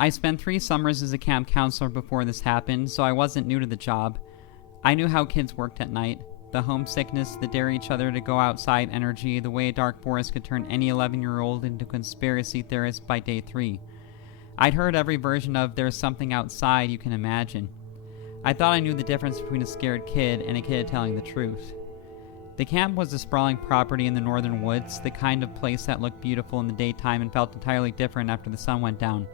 I spent 3 summers as a camp counselor before this happened, so I wasn't new to the job. I knew how kids worked at night. The homesickness, the dare each other to go outside energy, the way a dark forest could turn any 11-year-old into a conspiracy theorist by day 3. I'd heard every version of "there's something outside" you can imagine. I thought I knew the difference between a scared kid and a kid telling the truth. The camp was a sprawling property in the northern woods, the kind of place that looked beautiful in the daytime and felt entirely different after the sun went down.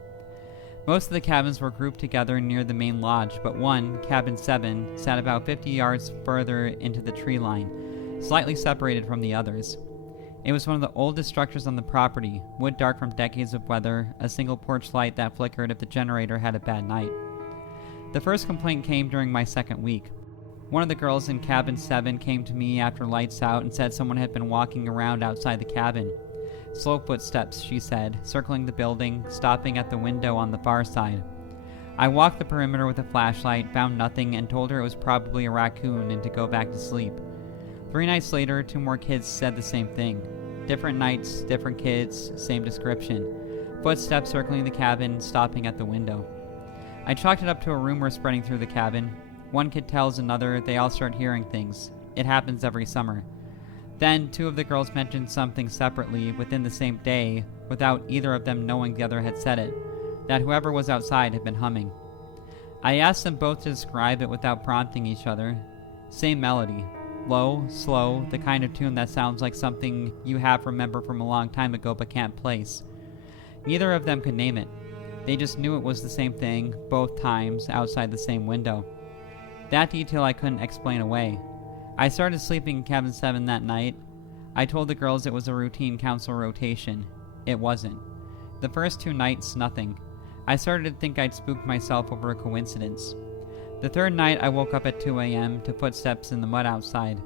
Most of the cabins were grouped together near the main lodge, but one, Cabin 7, sat about 50 yards further into the tree line, slightly separated from the others. It was one of the oldest structures on the property, wood dark from decades of weather, a single porch light that flickered if the generator had a bad night. The first complaint came during my second week. One of the girls in Cabin 7 came to me after lights out and said someone had been walking around outside the cabin. Slow footsteps, she said, circling the building, stopping at the window on the far side. I walked the perimeter with a flashlight, found nothing, and told her it was probably a raccoon and to go back to sleep. 3 nights later, 2 more kids said the same thing. Different nights, different kids, same description. Footsteps circling the cabin, stopping at the window. I chalked it up to a rumor spreading through the cabin. One kid tells another, they all start hearing things. It happens every summer. Then, 2 of the girls mentioned something separately within the same day, without either of them knowing the other had said it, that whoever was outside had been humming. I asked them both to describe it without prompting each other. Same melody. Low, slow, the kind of tune that sounds like something you have remembered from a long time ago but can't place. Neither of them could name it. They just knew it was the same thing, both times, outside the same window. That detail I couldn't explain away. I started sleeping in Cabin 7 that night. I told the girls it was a routine council rotation. It wasn't. The first 2 nights, nothing. I started to think I'd spooked myself over a coincidence. The 3rd night, I woke up at 2 a.m. to footsteps in the mud outside.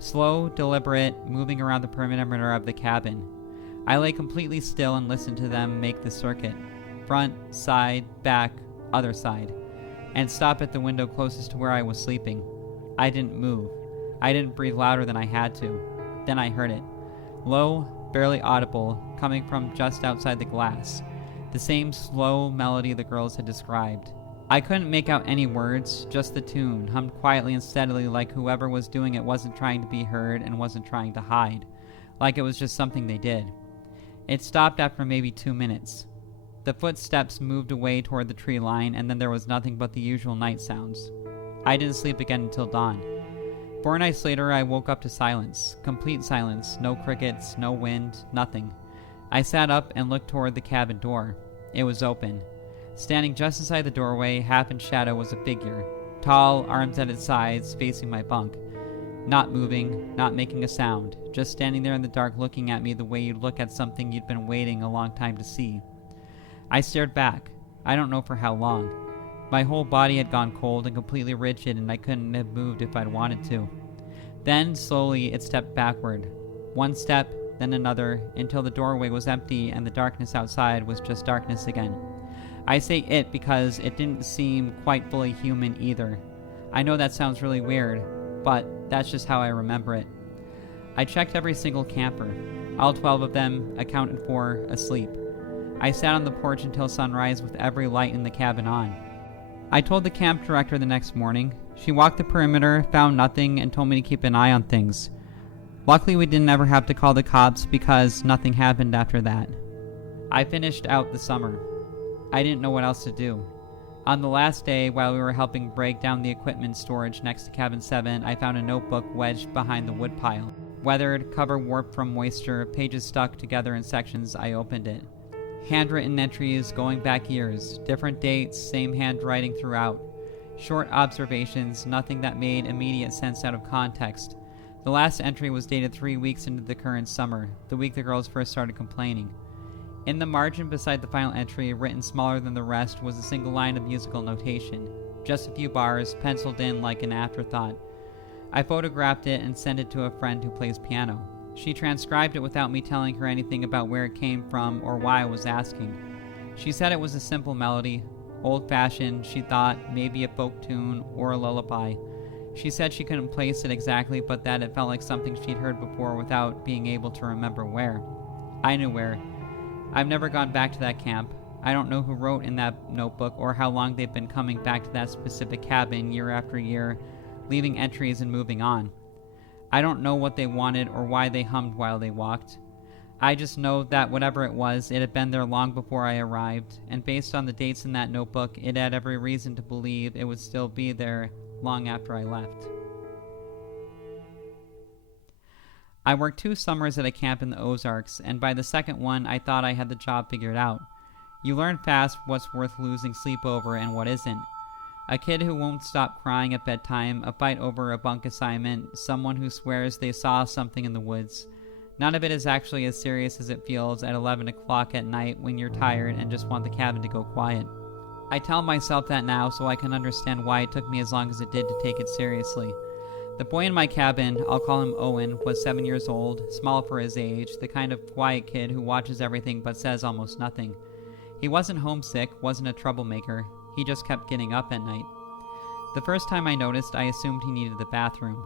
Slow, deliberate, moving around the perimeter of the cabin. I lay completely still and listened to them make the circuit. Front, side, back, other side. And stop at the window closest to where I was sleeping. I didn't move. I didn't breathe louder than I had to. Then I heard it. Low, barely audible, coming from just outside the glass. The same slow melody the girls had described. I couldn't make out any words, just the tune, hummed quietly and steadily like whoever was doing it wasn't trying to be heard and wasn't trying to hide. Like it was just something they did. It stopped after maybe 2 minutes. The footsteps moved away toward the tree line, and then there was nothing but the usual night sounds. I didn't sleep again until dawn. 4 nights later, I woke up to silence. Complete silence. No crickets, no wind, nothing. I sat up and looked toward the cabin door. It was open. Standing just inside the doorway, half in shadow, was a figure. Tall, arms at its sides, facing my bunk. Not moving, not making a sound. Just standing there in the dark looking at me the way you'd look at something you'd been waiting a long time to see. I stared back. I don't know for how long. My whole body had gone cold and completely rigid, and I couldn't have moved if I'd wanted to. Then, slowly, it stepped backward. 1 step, then another, until the doorway was empty and the darkness outside was just darkness again. I say it because it didn't seem quite fully human either. I know that sounds really weird, but that's just how I remember it. I checked every single camper. All 12 of them, accounted for, asleep. I sat on the porch until sunrise with every light in the cabin on. I told the camp director the next morning. She walked the perimeter, found nothing, and told me to keep an eye on things. Luckily, we didn't ever have to call the cops because nothing happened after that. I finished out the summer. I didn't know what else to do. On the last day, while we were helping break down the equipment storage next to Cabin 7, I found a notebook wedged behind the woodpile. Weathered, cover warped from moisture, pages stuck together in sections. I opened it. Handwritten entries going back years, different dates, same handwriting throughout. Short observations, nothing that made immediate sense out of context. The last entry was dated 3 weeks into the current summer, the week the girls first started complaining. In the margin beside the final entry, written smaller than the rest, was a single line of musical notation. Just a few bars, penciled in like an afterthought. I photographed it and sent it to a friend who plays piano. She transcribed it without me telling her anything about where it came from or why I was asking. She said it was a simple melody, old-fashioned, she thought, maybe a folk tune or a lullaby. She said she couldn't place it exactly, but that it felt like something she'd heard before without being able to remember where. I knew where. I've never gone back to that camp. I don't know who wrote in that notebook or how long they've been coming back to that specific cabin year after year, leaving entries and moving on. I don't know what they wanted or why they hummed while they walked. I just know that whatever it was, it had been there long before I arrived, and based on the dates in that notebook, it had every reason to believe it would still be there long after I left. I worked 2 summers at a camp in the Ozarks, and by the second one, I thought I had the job figured out. You learn fast what's worth losing sleep over and what isn't. A kid who won't stop crying at bedtime, a fight over a bunk assignment, someone who swears they saw something in the woods. None of it is actually as serious as it feels at 11 o'clock at night when you're tired and just want the cabin to go quiet. I tell myself that now so I can understand why it took me as long as it did to take it seriously. The boy in my cabin, I'll call him Owen, was 7 years old, small for his age, the kind of quiet kid who watches everything but says almost nothing. He wasn't homesick, wasn't a troublemaker, he just kept getting up at night. The first time I noticed, I assumed he needed the bathroom.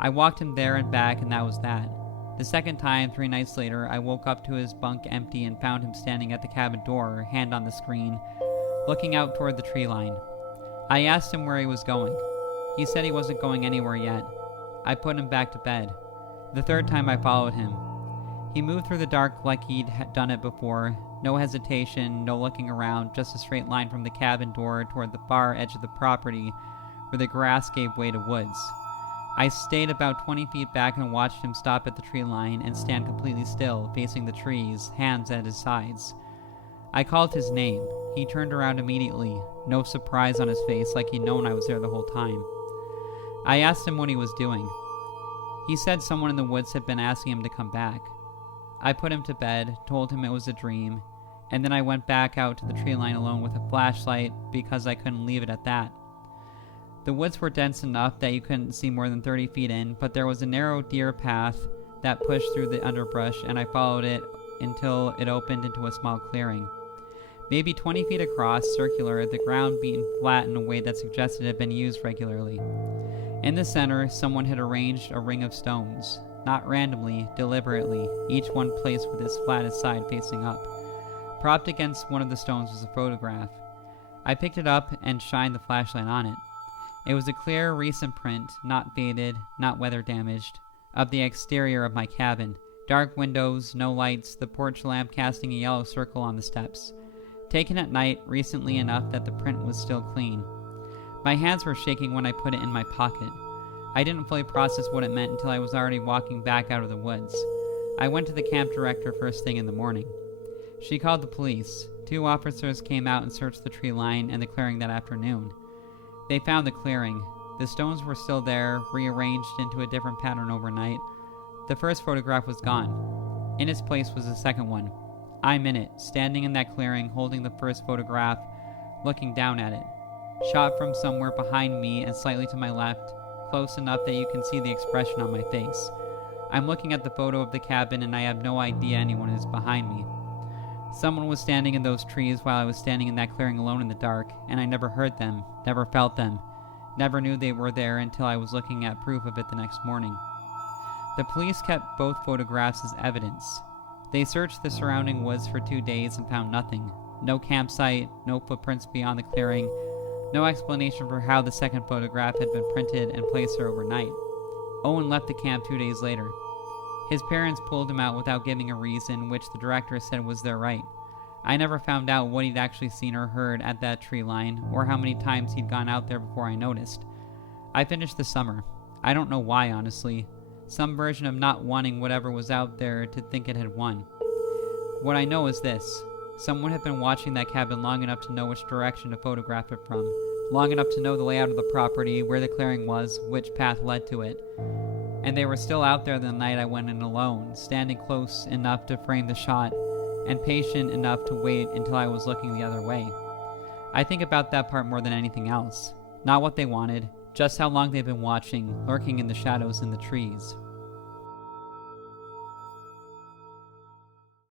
I walked him there and back, and that was that. The second time, 3 nights later, I woke up to his bunk empty and found him standing at the cabin door, hand on the screen, looking out toward the tree line. I asked him where he was going. He said he wasn't going anywhere yet. I put him back to bed. The third time I followed him. He moved through the dark like he'd done it before. No hesitation, no looking around, just a straight line from the cabin door toward the far edge of the property where the grass gave way to woods. I stayed about 20 feet back and watched him stop at the tree line and stand completely still, facing the trees, hands at his sides. I called his name. He turned around immediately, no surprise on his face like he'd known I was there the whole time. I asked him what he was doing. He said someone in the woods had been asking him to come back. I put him to bed, told him it was a dream, and then I went back out to the tree line alone with a flashlight because I couldn't leave it at that. The woods were dense enough that you couldn't see more than 30 feet in, but there was a narrow deer path that pushed through the underbrush, and I followed it until it opened into a small clearing. Maybe 20 feet across, circular, the ground beaten flat in a way that suggested it had been used regularly. In the center, someone had arranged a ring of stones, not randomly, deliberately, each one placed with its flattest side facing up. Propped against one of the stones was a photograph. I picked it up and shined the flashlight on it. It was a clear, recent print, not faded, not weather damaged, of the exterior of my cabin. Dark windows, no lights, the porch lamp casting a yellow circle on the steps. Taken at night, recently enough that the print was still clean. My hands were shaking when I put it in my pocket. I didn't fully process what it meant until I was already walking back out of the woods. I went to the camp director first thing in the morning. She called the police. 2 officers came out and searched the tree line and the clearing that afternoon. They found the clearing. The stones were still there, rearranged into a different pattern overnight. The first photograph was gone. In its place was a second one. I'm in it, standing in that clearing, holding the first photograph, looking down at it. Shot from somewhere behind me and slightly to my left, close enough that you can see the expression on my face. I'm looking at the photo of the cabin and I have no idea anyone is behind me. Someone was standing in those trees while I was standing in that clearing alone in the dark, and I never heard them, never felt them, never knew they were there until I was looking at proof of it the next morning. The police kept both photographs as evidence. They searched the surrounding woods for 2 days and found nothing. No campsite, no footprints beyond the clearing, no explanation for how the second photograph had been printed and placed there overnight. Owen left the camp 2 days later. His parents pulled him out without giving a reason, which the director said was their right. I never found out what he'd actually seen or heard at that tree line, or how many times he'd gone out there before I noticed. I finished the summer. I don't know why, honestly. Some version of not wanting whatever was out there to think it had won. What I know is this. Someone had been watching that cabin long enough to know which direction to photograph it from, long enough to know the layout of the property, where the clearing was, which path led to it. And they were still out there the night I went in alone, standing close enough to frame the shot, and patient enough to wait until I was looking the other way. I think about that part more than anything else. Not what they wanted, just how long they've been watching, lurking in the shadows in the trees,